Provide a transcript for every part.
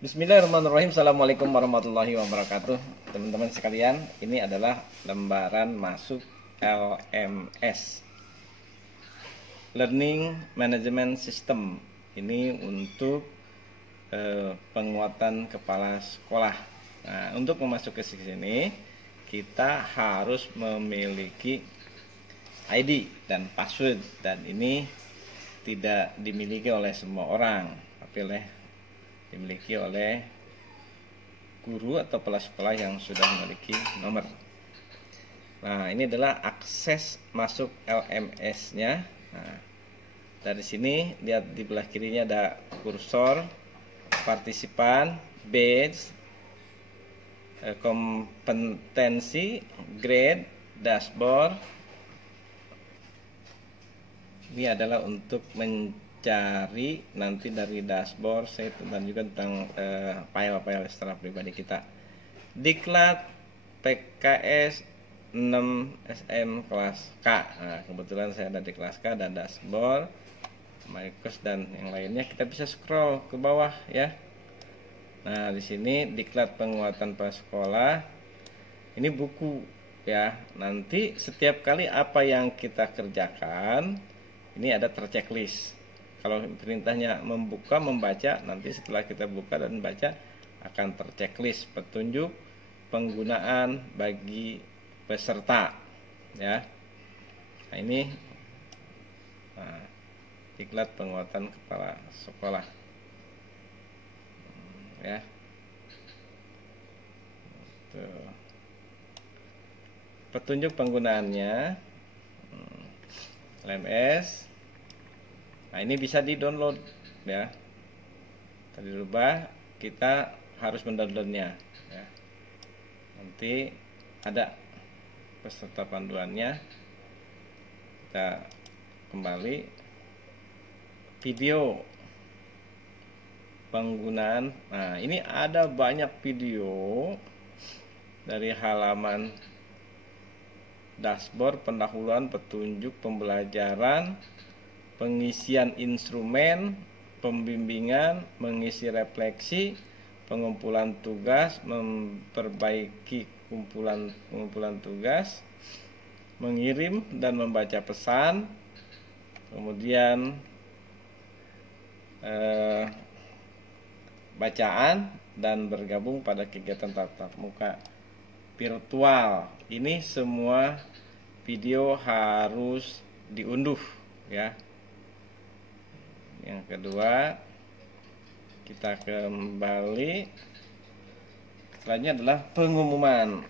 Bismillahirrahmanirrahim. Assalamualaikum warahmatullahi wabarakatuh. Teman-teman sekalian, ini adalah lembaran masuk LMS, Learning Management System. Ini untuk penguatan kepala sekolah. Nah, untuk memasuki ke sini kita harus memiliki ID dan password, dan ini tidak dimiliki oleh semua orang, tapi dimiliki oleh guru atau kepala sekolah yang sudah memiliki nomor. Nah, ini adalah akses masuk LMS-nya. Nah, dari sini lihat di belah kirinya ada kursor, partisipan, badge, kompetensi, grade, dashboard. Ini adalah untuk mencari nanti dari dashboard dan juga tentang file-file secara pribadi kita. Diklat PKS 6 SM kelas K. Nah, kebetulan saya ada di kelas K, dan dashboard, Microsoft dan yang lainnya. Kita bisa scroll ke bawah ya. Nah, di sini diklat penguatan prasekolah. Ini buku ya. Nanti setiap kali apa yang kita kerjakan, ini ada terchecklist. Kalau perintahnya membuka, membaca, nanti setelah kita buka dan baca akan terchecklist petunjuk penggunaan bagi peserta ya. Nah, ini diklat penguatan kepala sekolah ya. Tuh. Petunjuk penggunaannya LMS. Nah, ini bisa di-download ya. Tadi rubah, kita harus mendownloadnya ya. Nanti ada peserta panduannya. Kita kembali video penggunaan. Nah, ini ada banyak video dari halaman dashboard, pendahuluan, petunjuk, pembelajaran, pengisian instrumen, pembimbingan, mengisi refleksi, pengumpulan tugas, memperbaiki pengumpulan tugas, mengirim dan membaca pesan, kemudian bacaan, dan bergabung pada kegiatan tatap muka virtual. Ini semua video harus diunduh ya. Yang kedua, kita kembali. Selanjutnya adalah pengumuman.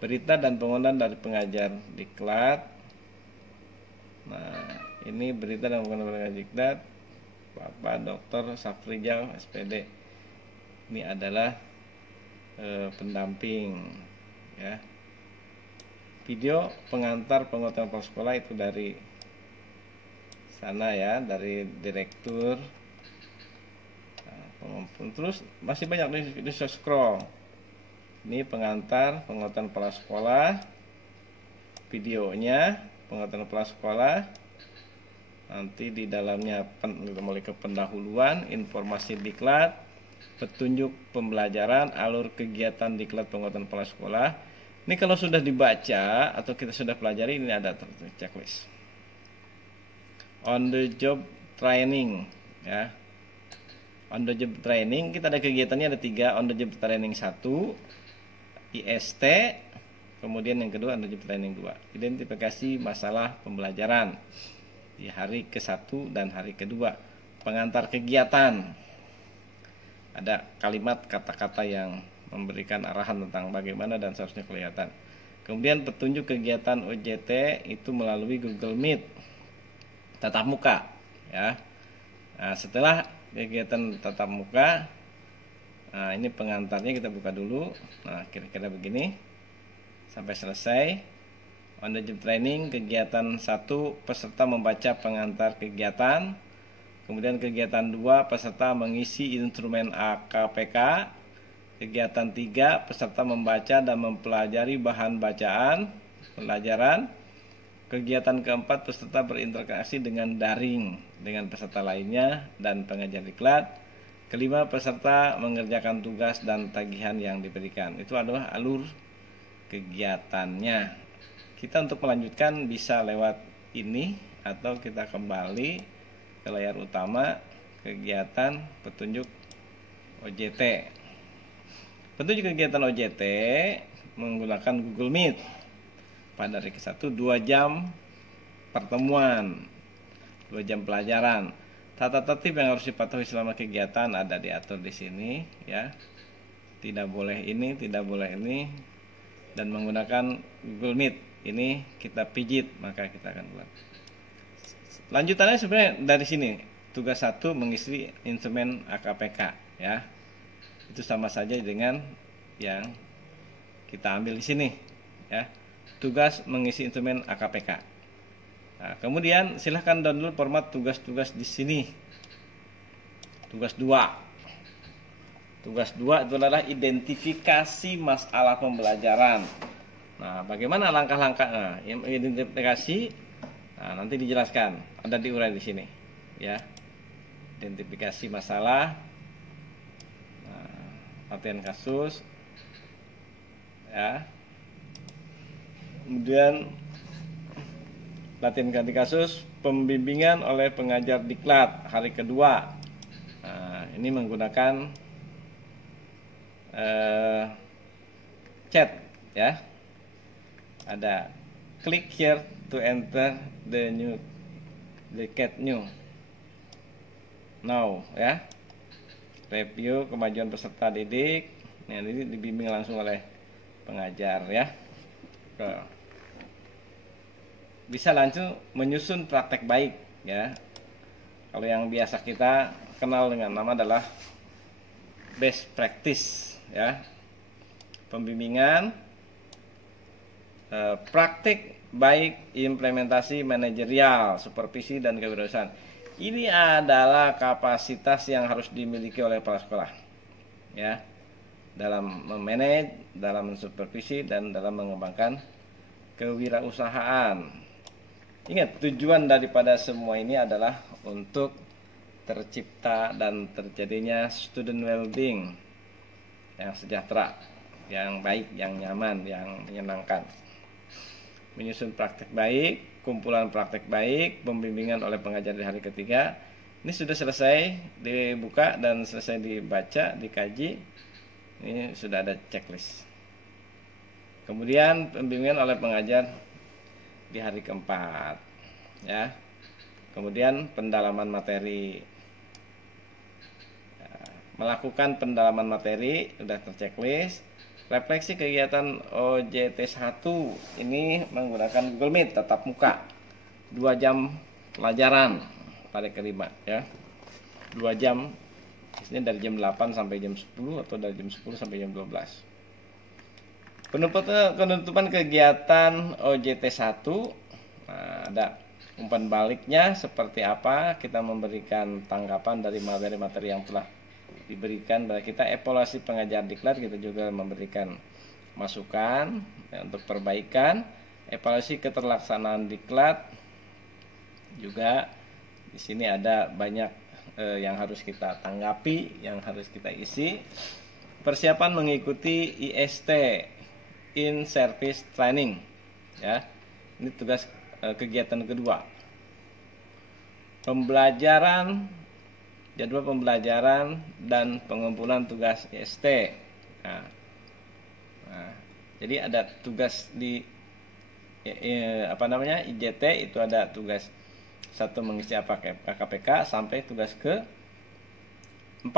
Berita dan pengumuman dari pengajar diklat. Nah, ini berita dan pengumuman pengajar diklat Bapak Dr. Safrijal SPD. Ini adalah pendamping ya. Video pengantar penguatan prasekolah itu dari sana ya, dari direktur. Nah, terus masih banyak di scroll. Ini pengantar penguatan prasekolah, videonya penguatan prasekolah. Nanti di dalamnya mulai ke pendahuluan, informasi diklat, petunjuk pembelajaran, alur kegiatan diklat penguatan prasekolah. Ini kalau sudah dibaca atau kita sudah pelajari, ini ada checklist. On the job training ya. On the job training kita ada kegiatannya ada 3. On the job training 1 IST, kemudian yang kedua on the job training 2 identifikasi masalah pembelajaran di hari ke-1 dan hari kedua. Pengantar kegiatan, ada kalimat kata-kata yang memberikan arahan tentang bagaimana dan seharusnya kelihatan. Kemudian petunjuk kegiatan OJT itu melalui Google Meet tatap muka ya. Nah, setelah kegiatan tatap muka, nah ini pengantarnya kita buka dulu. Nah, kira-kira begini sampai selesai. On the job training kegiatan 1, peserta membaca pengantar kegiatan. Kemudian kegiatan 2, peserta mengisi instrumen AKPK. Kegiatan 3, peserta membaca dan mempelajari bahan bacaan pelajaran. Kegiatan keempat, peserta berinteraksi dengan daring dengan peserta lainnya dan pengajar diklat. Kelima, peserta mengerjakan tugas dan tagihan yang diberikan. Itu adalah alur kegiatannya. Kita untuk melanjutkan bisa lewat ini atau kita kembali ke layar utama, kegiatan petunjuk OJT. Petunjuk kegiatan OJT menggunakan Google Meet. Pada hari ke-1 2 jam pertemuan, 2 jam pelajaran. Tata tertib yang harus dipatuhi selama kegiatan ada diatur di sini ya. Tidak boleh ini, tidak boleh ini, dan menggunakan Google Meet. Ini kita pijit maka kita akan keluar. Lanjutannya sebenarnya dari sini. Tugas 1 mengisi instrumen AKPK ya. Itu sama saja dengan yang kita ambil di sini ya. Tugas mengisi instrumen AKPK. Nah, kemudian silahkan download format tugas-tugas di sini. Tugas 2. Tugas 2 itu adalah identifikasi masalah pembelajaran. Nah, bagaimana langkah-langkahnya? Identifikasi nanti dijelaskan, ada diurai di sini ya. Identifikasi masalah, latihan kasus ya. Kemudian latihan ganti kasus, pembimbingan oleh pengajar diklat hari kedua. Nah, ini menggunakan chat ya. Ada click here to enter the cat new now ya. Review kemajuan peserta didik. Nah, ini dibimbing langsung oleh pengajar ya. Bisa langsung menyusun praktek baik ya. Kalau yang biasa kita kenal dengan nama adalah best practice ya. Pembimbingan, praktik baik, implementasi manajerial, supervisi dan kewirausahaan. Ini adalah kapasitas yang harus dimiliki oleh kepala sekolah ya, dalam memanage, dalam mensupervisi dan dalam mengembangkan kewirausahaan. Ingat, tujuan daripada semua ini adalah untuk tercipta dan terjadinya student well-being yang sejahtera, yang baik, yang nyaman, yang menyenangkan. Menyusun praktek baik, kumpulan praktek baik, pembimbingan oleh pengajar di hari ketiga. Ini sudah selesai dibuka dan selesai dibaca, dikaji. Ini sudah ada checklist. Kemudian pembimbingan oleh pengajar di hari keempat ya. Kemudian pendalaman materi ya, melakukan pendalaman materi sudah terchecklist. Refleksi kegiatan OJT 1 ini menggunakan Google Meet tatap muka, 2 jam pelajaran pada kelima ya. 2 jam, biasanya dari jam 8 sampai jam 10 atau dari jam 10 sampai jam 12. Penutupan kegiatan OJT 1, nah, ada umpan baliknya seperti apa, kita memberikan tanggapan dari materi-materi yang telah diberikan pada kita. Evaluasi pengajar diklat, kita juga memberikan masukan ya, untuk perbaikan. Evaluasi keterlaksanaan diklat juga di sini ada banyak yang harus kita tanggapi, yang harus kita isi. Persiapan mengikuti IST, in service training ya. Ini tugas kegiatan kedua. Pembelajaran, jadwal pembelajaran dan pengumpulan tugas IST. Nah, jadi ada tugas di IJT itu ada tugas 1 mengisi KPK sampai tugas ke-4.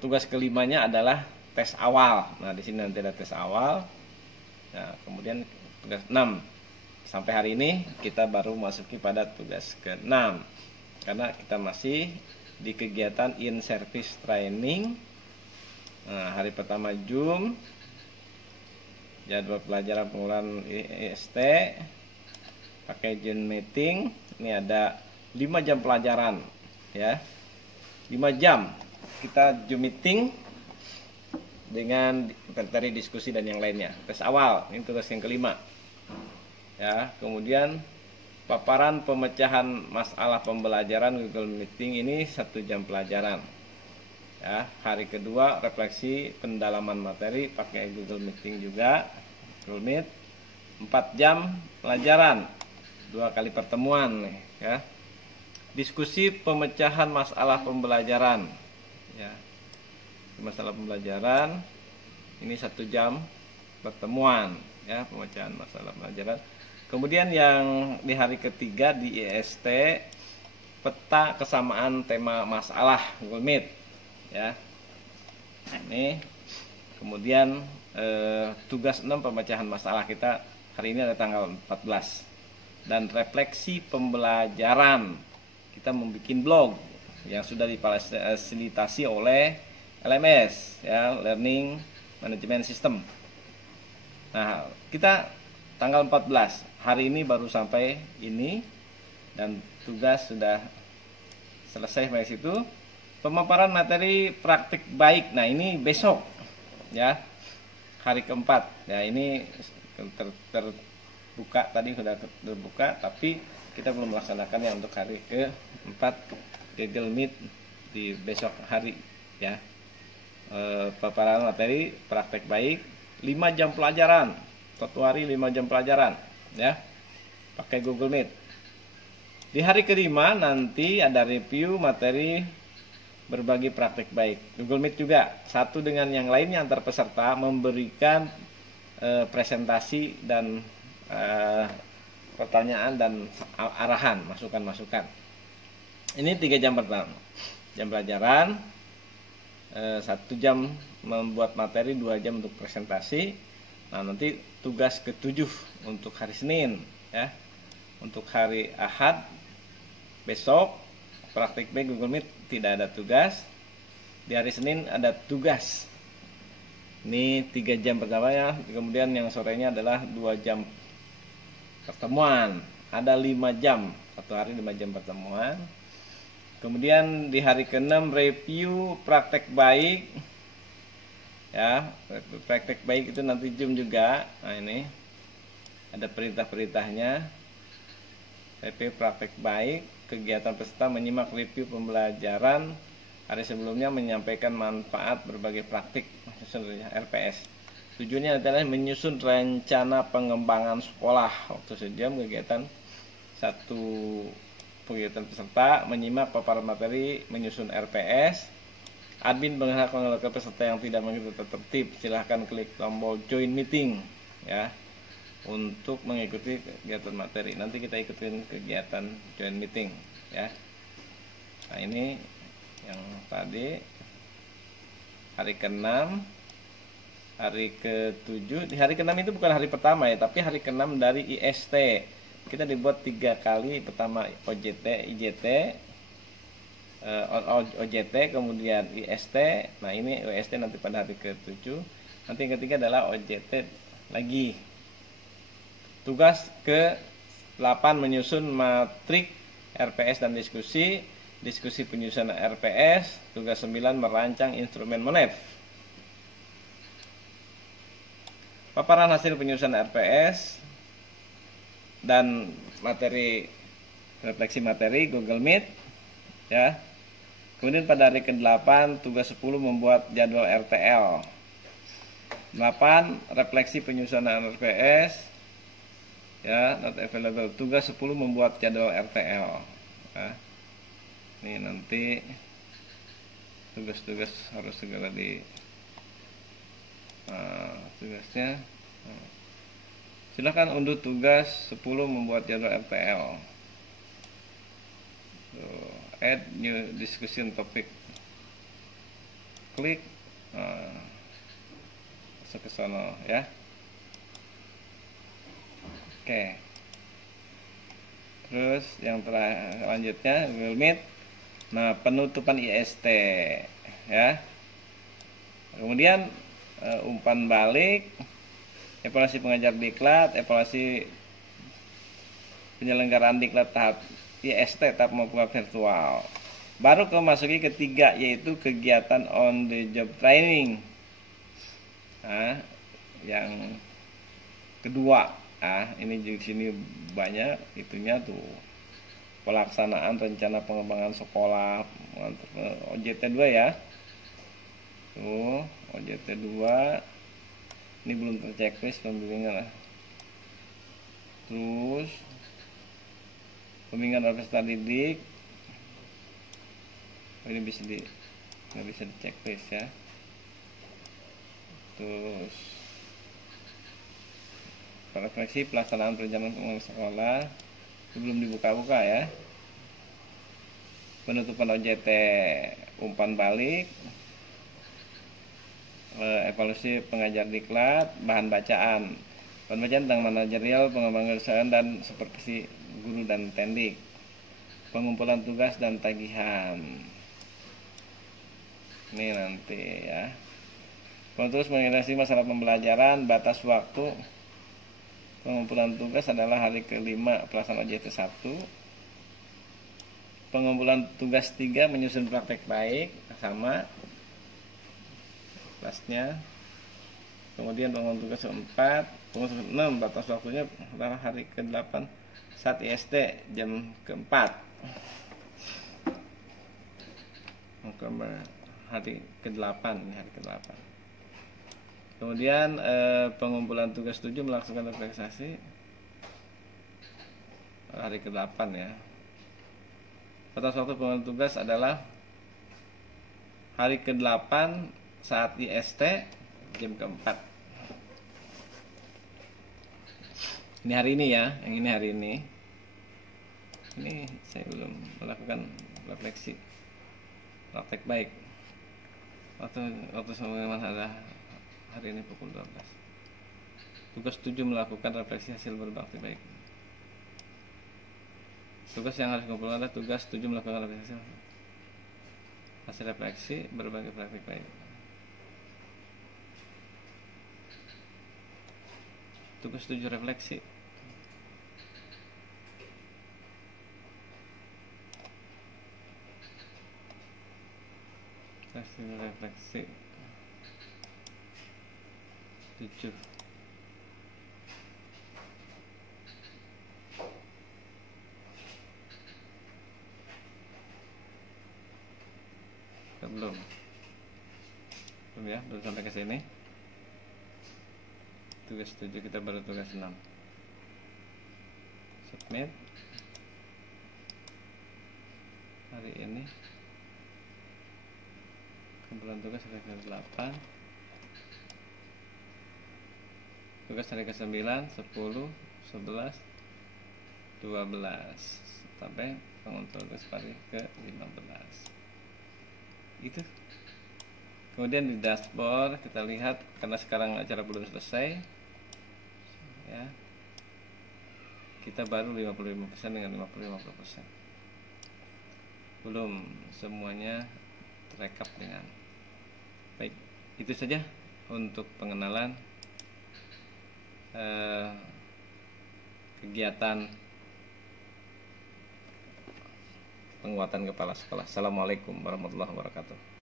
Tugas kelimanya adalah tes awal. Nah, di sini nanti ada tes awal. Nah, kemudian tugas 6. Sampai hari ini kita baru masuki pada tugas ke-6. Karena kita masih di kegiatan in service training. Nah, hari pertama Zoom. Jadwal pelajaran pengumpulan IST. Pakai Zoom meeting. Ini ada 5 jam pelajaran ya. 5 jam kita Zoom meeting dengan materi diskusi dan yang lainnya. Tes awal, ini tugas yang kelima ya. Kemudian paparan pemecahan masalah pembelajaran Google Meeting, ini 1 jam pelajaran Ya, hari kedua refleksi pendalaman materi pakai Google Meeting juga, Google Meet. 4 jam pelajaran, 2 kali pertemuan nih, ya. Diskusi pemecahan masalah pembelajaran, ya. Masalah pembelajaran ini 1 jam pertemuan, ya, pemecahan masalah pembelajaran. Kemudian yang di hari ketiga di IST, peta kesamaan tema masalah Google Meet, ya. Ini kemudian tugas 6 pemecahan masalah kita hari ini ada tanggal 14, dan refleksi pembelajaran kita membuat blog yang sudah difasilitasi oleh LMS, ya, Learning Management System. Nah, kita tanggal 14 hari ini baru sampai ini, dan tugas sudah selesai sampai situ. Pemaparan materi praktik baik, nah ini besok, ya, hari keempat, ya. Ini terbuka, tadi sudah terbuka, tapi kita belum melaksanakannya untuk hari keempat Google Meet di besok hari, ya. Paparan materi praktek baik, 5 jam pelajaran, satu hari 5 jam pelajaran, ya, pakai Google Meet. Di hari kelima nanti ada review materi berbagi praktek baik, Google Meet juga. Satu dengan yang lainnya antar peserta memberikan presentasi dan pertanyaan dan arahan, masukan-masukan. Ini 3 jam pertama, jam pelajaran, 1 jam membuat materi, 2 jam untuk presentasi. Nah, nanti tugas ke-7 untuk hari Senin, ya. Untuk hari Ahad besok praktik baik Google Meet tidak ada tugas. Di hari Senin ada tugas. Ini 3 jam pertamanya, kemudian yang sorenya adalah 2 jam pertemuan. Ada 5 jam, satu hari 5 jam pertemuan. Kemudian di hari ke-6 review praktek baik, ya. Praktek baik itu nanti Zoom juga. Nah, ini ada perintah-perintahnya. Review praktek baik, kegiatan peserta menyimak review pembelajaran hari sebelumnya, menyampaikan manfaat berbagai praktik RPS. Tujuannya adalah menyusun rencana pengembangan sekolah. Waktu sejam kegiatan kegiatan peserta menyimak paparan materi, menyusun RPS. Admin berhak mengeluarkan peserta yang tidak mengikuti tertib. Silahkan klik tombol join meeting, ya, untuk mengikuti kegiatan materi. Nanti kita ikutin kegiatan join meeting, ya. Nah, ini yang tadi hari ke-6, hari ke-7. Di hari ke-6 itu bukan hari pertama, ya, tapi hari ke-6 dari IST. Kita dibuat 3 kali, pertama IJT, OJT, kemudian IST. Nah, ini OST nanti pada hari ke-7. Nanti yang ketiga adalah OJT lagi. Tugas ke-8 menyusun matrik RPS dan diskusi penyusunan RPS. Tugas 9 merancang instrumen Monev. Paparan hasil penyusunan RPS dan materi, refleksi materi Google Meet, ya. Kemudian pada hari ke-8 tugas 10 membuat jadwal RTL. 8 refleksi penyusunan RPS, ya, not available. Tugas 10 membuat jadwal RTL. Nah, ini nanti tugas-tugas harus segera di tugasnya. Silakan unduh tugas 10 membuat jadwal RTL. Add new discussion topic. Klik masuk ke sana, ya. Oke. Terus yang selanjutnya Google Meet. Nah, penutupan IST, ya. Kemudian umpan balik, evaluasi pengajar diklat, evaluasi penyelenggaraan diklat tahap IST tahap maupun virtual. Baru memasuki ketiga, yaitu kegiatan on the job training. Nah, yang kedua, ini di sini banyak itunya tuh, pelaksanaan rencana pengembangan sekolah OJT 2, ya. Tuh, OJT 2 ini belum terchecklist pembimbingan. Terus pembimbingan peserta didik, ini nggak bisa di checklist ya. Terus refleksi pelaksanaan perencanaan pembangunan sekolah itu belum dibuka-buka ya. Penutupan OJT umpan balik, evaluasi pengajar diklat, bahan bacaan tentang manajerial, pengembangan usaha dan supervisi guru dan tendik, pengumpulan tugas dan tagihan. Ini nanti ya. Terus mengintegrasi masalah pembelajaran, batas waktu pengumpulan tugas adalah hari kelima pelaksanaan OJT 1. Pengumpulan tugas 3 menyusun praktek baik sama kelasnya. Kemudian pengumpulan tugas 4, pengumpulan 6 batas waktunya adalah hari ke-8 saat IST jam ke-4. Hari ke-8 ini hari ke-8. Kemudian pengumpulan tugas 7 melaksanakan refleksasi hari ke-8 ya. Batas waktu pengumpulan tugas adalah hari ke-8 saat IST jam ke-4. Ini hari ini ya, yang ini hari ini. Ini saya belum melakukan refleksi praktek baik. Waktu sebagaimana ada hari ini pukul 12. Tugas 7 melakukan refleksi hasil berbakti baik. Tugas yang harus dikumpulkan adalah tugas 7 melakukan refleksi hasil refleksi berbagai praktik baik. Tugas 7 refleksi. Hasil refleksi 7. Belum ya, belum sampai ke sini. Tugas 7 kita baru tugas 6. Submit hari ini. Kumpulan tugas hari ke-8, tugas hari ke-9, 10, 11, 12 sampai pengumpulan tugas hari ke-15. Itu. Kemudian di dashboard kita lihat, karena sekarang acara belum selesai ya, kita baru 55% dengan 50-50%, belum semuanya terekap dengan baik. Itu saja untuk pengenalan kegiatan penguatan kepala sekolah. Assalamualaikum warahmatullahi wabarakatuh.